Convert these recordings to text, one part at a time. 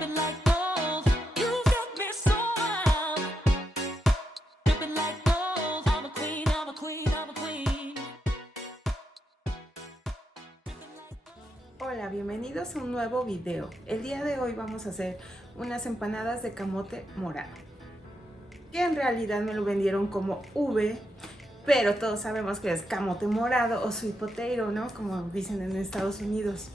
dripping like gold. You got me so wild. Dripping like gold. I'm a queen, I'm a queen, I'm a queen. Hola, bienvenidos a un nuevo video. El día de hoy vamos a hacer unas empanadas de camote morado, que en realidad me lo vendieron como ube, pero todos sabemos que es camote morado o sweet potato, ¿no? Como dicen en Estados Unidos.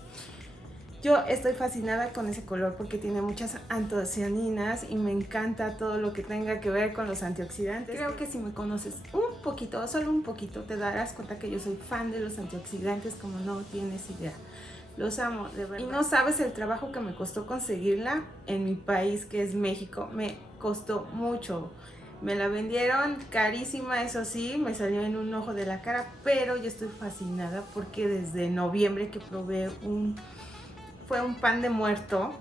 Yo estoy fascinada con ese color porque tiene muchas antocianinas y me encanta todo lo que tenga que ver con los antioxidantes. Creo que si me conoces un poquito, solo un poquito, te darás cuenta que yo soy fan de los antioxidantes como no tienes idea. Los amo, de verdad. Y no sabes el trabajo que me costó conseguirla en mi país, que es México. Me costó mucho. Me la vendieron carísima, eso sí, me salió en un ojo de la cara, pero yo estoy fascinada porque desde noviembre que probé fue un pan de muerto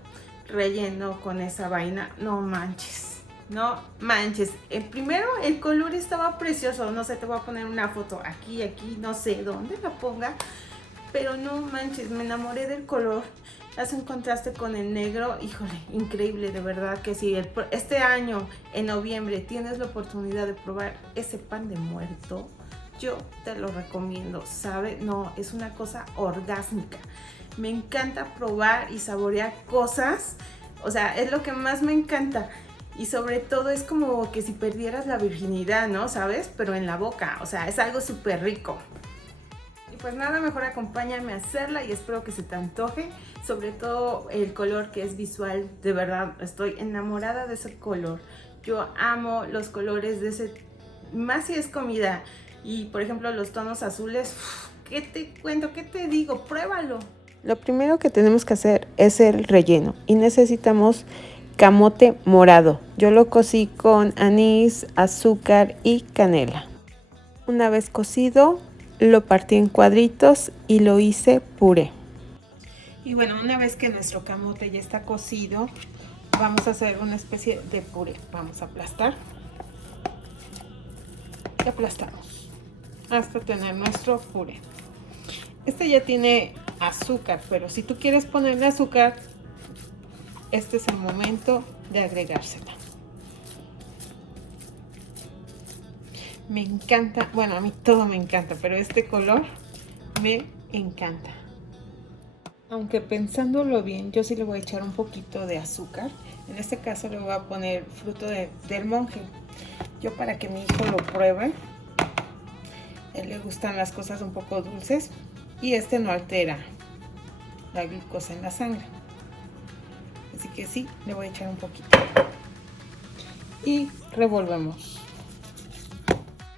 relleno con esa vaina. No manches, no manches. Primero el color estaba precioso, no sé, te voy a poner una foto aquí, no sé dónde la ponga. Pero no manches, me enamoré del color. Hace un contraste con el negro, híjole, increíble, de verdad que sí. Este año, en noviembre, tienes la oportunidad de probar ese pan de muerto, yo te lo recomiendo, ¿sabe? No, es una cosa orgásmica. Me encanta probar y saborear cosas, o sea, es lo que más me encanta. Y sobre todo es como que si perdieras la virginidad, ¿no? ¿Sabes? Pero en la boca, o sea, es algo súper rico. Y pues nada, mejor acompáñame a hacerla y espero que se te antoje, sobre todo el color que es visual, de verdad estoy enamorada de ese color. Yo amo los colores de ese, más si es comida y por ejemplo los tonos azules, ¿qué te cuento? ¿Qué te digo? Pruébalo. Lo primero que tenemos que hacer es el relleno y necesitamos camote morado. Yo lo cocí con anís, azúcar y canela. Una vez cocido, lo partí en cuadritos y lo hice puré. Y bueno, una vez que nuestro camote ya está cocido, vamos a hacer una especie de puré. Vamos a aplastar y aplastamos hasta tener nuestro puré. Este ya tiene azúcar, pero si tú quieres ponerle azúcar, este es el momento de agregársela. Me encanta, bueno, a mí todo me encanta, pero este color me encanta. Aunque pensándolo bien, yo sí le voy a echar un poquito de azúcar. En este caso le voy a poner fruto del monje. Yo para que mi hijo lo pruebe. A él le gustan las cosas un poco dulces y este no altera la glucosa en la sangre. Así que sí, le voy a echar un poquito. Y revolvemos.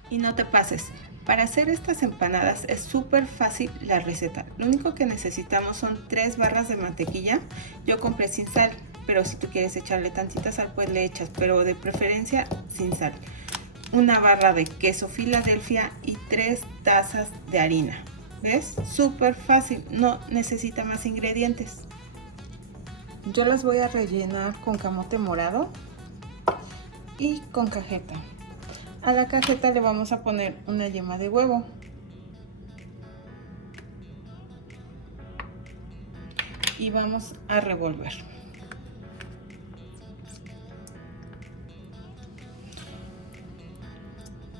Y no te pases. Para hacer estas empanadas es súper fácil la receta. Lo único que necesitamos son 3 barras de mantequilla. Yo compré sin sal, pero si tú quieres echarle tantita sal, pues le echas, pero de preferencia sin sal. Una barra de queso Filadelfia y 3 tazas de harina. ¿Ves? Súper fácil, no necesita más ingredientes. Yo las voy a rellenar con camote morado y con cajeta. A la cajeta le vamos a poner una yema de huevo. Y vamos a revolver.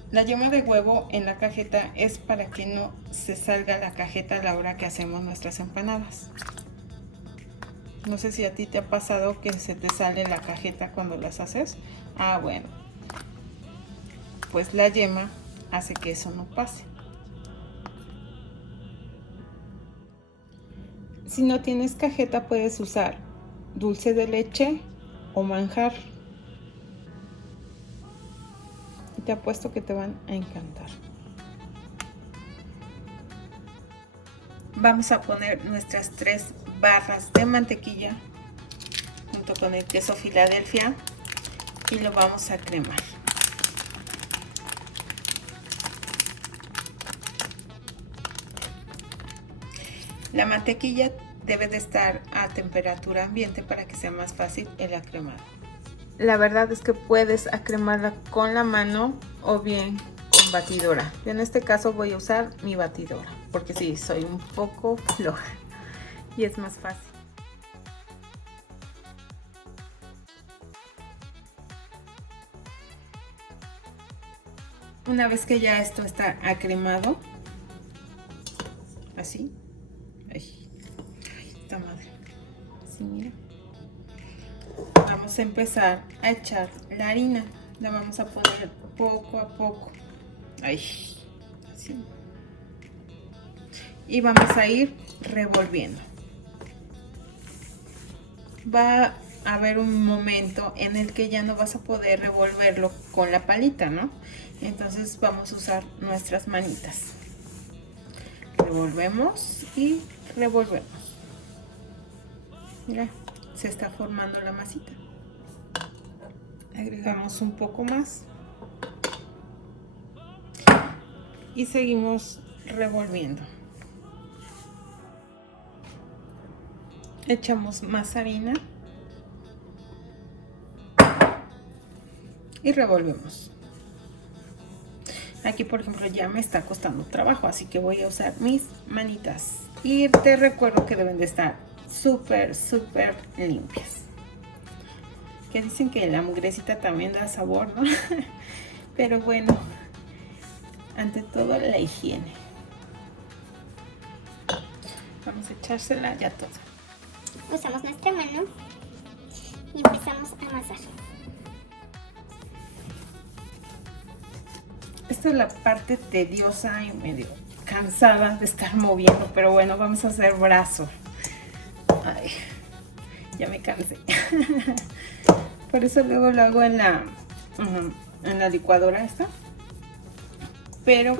La yema de huevo en la cajeta es para que no se salga la cajeta a la hora que hacemos nuestras empanadas. No sé si a ti te ha pasado que se te sale la cajeta cuando las haces. Ah, bueno. Pues la yema hace que eso no pase. Si no tienes cajeta, puedes usar dulce de leche o manjar. Y te apuesto que te van a encantar. Vamos a poner nuestras 3 barras de mantequilla junto con el queso Filadelfia y lo vamos a cremar. La mantequilla debe de estar a temperatura ambiente para que sea más fácil el acremado. La verdad es que puedes acremarla con la mano o bien con batidora. Yo en este caso voy a usar mi batidora porque sí, soy un poco floja y es más fácil. Una vez que ya esto está acremado, así, ay, esta madre, así, mira, vamos a empezar a echar la harina. La vamos a poner poco a poco, ay, así, y vamos a ir revolviendo. Va a haber un momento en el que ya no vas a poder revolverlo con la palita, ¿no? Entonces vamos a usar nuestras manitas. Revolvemos y revolvemos. Mira, se está formando la masita. Agregamos un poco más y seguimos revolviendo. Echamos más harina y revolvemos. Aquí, por ejemplo, ya me está costando trabajo, así que voy a usar mis manitas. Y te recuerdo que deben de estar súper limpias. Que dicen que la mugrecita también da sabor, ¿no? Pero bueno, ante todo la higiene. Vamos a echársela ya toda. Usamos nuestra mano y empezamos a amasar. Esta es la parte tediosa y medio cansada de estar moviendo, pero bueno, vamos a hacer brazo. Ay, ya me cansé. Por eso luego lo hago en la licuadora esta. Pero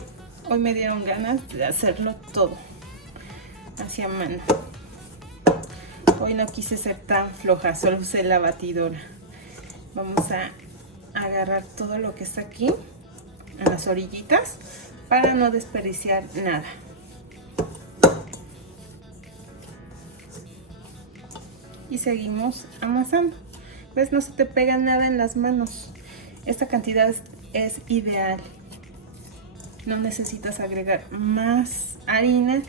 hoy me dieron ganas de hacerlo todo hacia mano. Hoy no quise ser tan floja, solo usé la batidora. Vamos a agarrar todo lo que está aquí en las orillitas para no desperdiciar nada. Y seguimos amasando. ¿Ves? No se te pega nada en las manos. Esta cantidad es ideal. No necesitas agregar más harina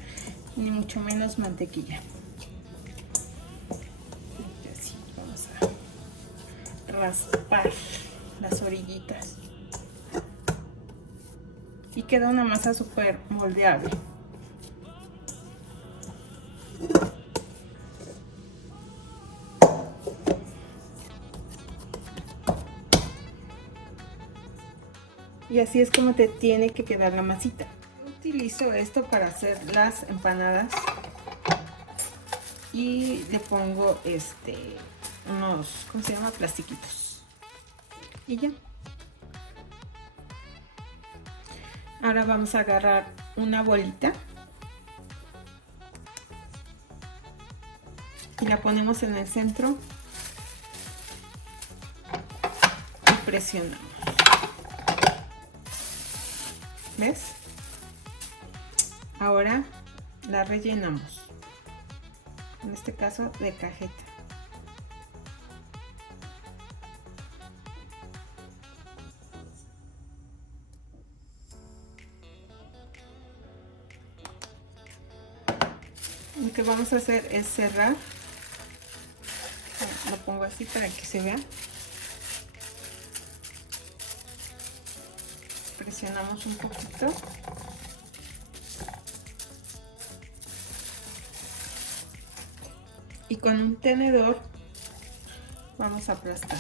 ni mucho menos mantequilla. Y así vamos a raspar las orillitas. Y queda una masa súper moldeable. Y así es como te tiene que quedar la masita. Utilizo esto para hacer las empanadas. Y le pongo unos, ¿cómo se llama? Plastiquitos. Y ya. Ahora vamos a agarrar una bolita y la ponemos en el centro y presionamos. ¿Ves? Ahora la rellenamos, en este caso de cajeta. Lo que vamos a hacer es cerrar. Lo pongo así para que se vea. Presionamos un poquito. Y con un tenedor vamos a aplastar.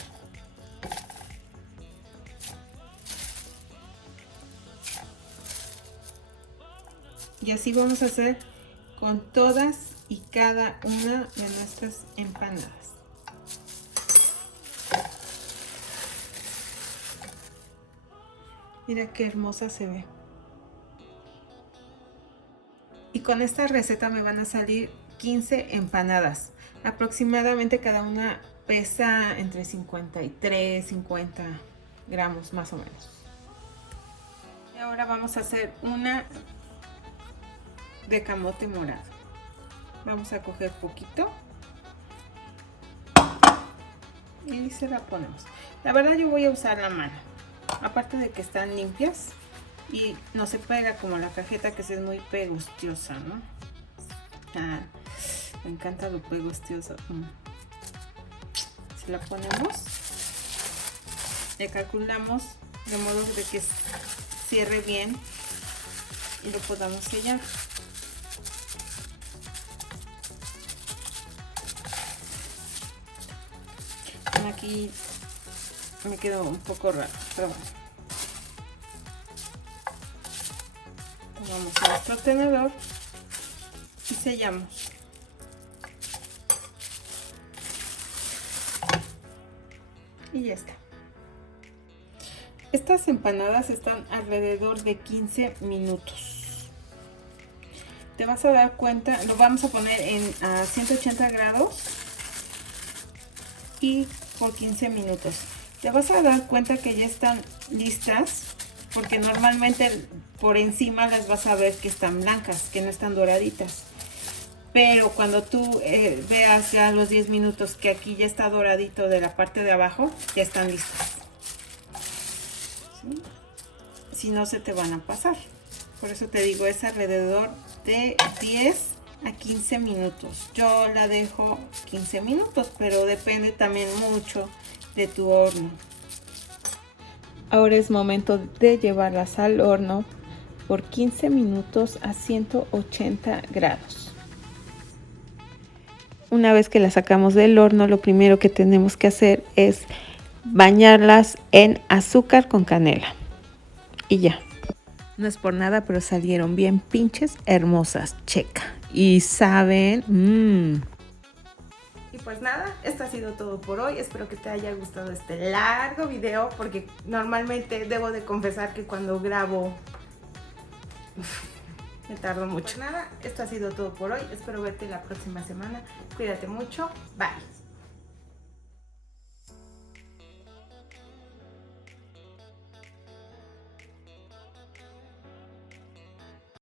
Y así vamos a hacer con todas y cada una de nuestras empanadas. Mira qué hermosa se ve. Y con esta receta me van a salir 15 empanadas. Aproximadamente cada una pesa entre 53 y 50 gramos más o menos. Y ahora vamos a hacer una de camote morado. Vamos a coger poquito y se la ponemos. La verdad yo voy a usar la mano, aparte de que están limpias y no se pega como la cajeta, que es muy pegostiosa, ¿no? Me encanta lo pegostioso. Se la ponemos, le calculamos de modo de que si cierre bien y lo podamos sellar. Aquí me quedó un poco raro, pero bueno. Tomamos nuestro tenedor y sellamos. Y ya está. Estas empanadas están alrededor de 15 minutos. Te vas a dar cuenta, lo vamos a poner a 180 grados y por 15 minutos. Te vas a dar cuenta que ya están listas, porque normalmente por encima las vas a ver que están blancas, que no están doraditas. Pero cuando tú veas ya los 10 minutos que aquí ya está doradito de la parte de abajo, ya están listas. ¿Sí? Si no, se te van a pasar. Por eso te digo, es alrededor de 10 a 15 minutos. Yo la dejo 15 minutos, pero depende también mucho de tu horno. Ahora es momento de llevarlas al horno por 15 minutos a 180 grados. Una vez que las sacamos del horno, lo primero que tenemos que hacer es bañarlas en azúcar con canela. Y ya. No es por nada, pero salieron bien pinches hermosas, checa. Y saben, Y pues nada, esto ha sido todo por hoy. Espero que te haya gustado este largo video, porque normalmente debo de confesar que cuando grabo me tardo mucho. Pues nada, esto ha sido todo por hoy. Espero verte la próxima semana. Cuídate mucho. Bye.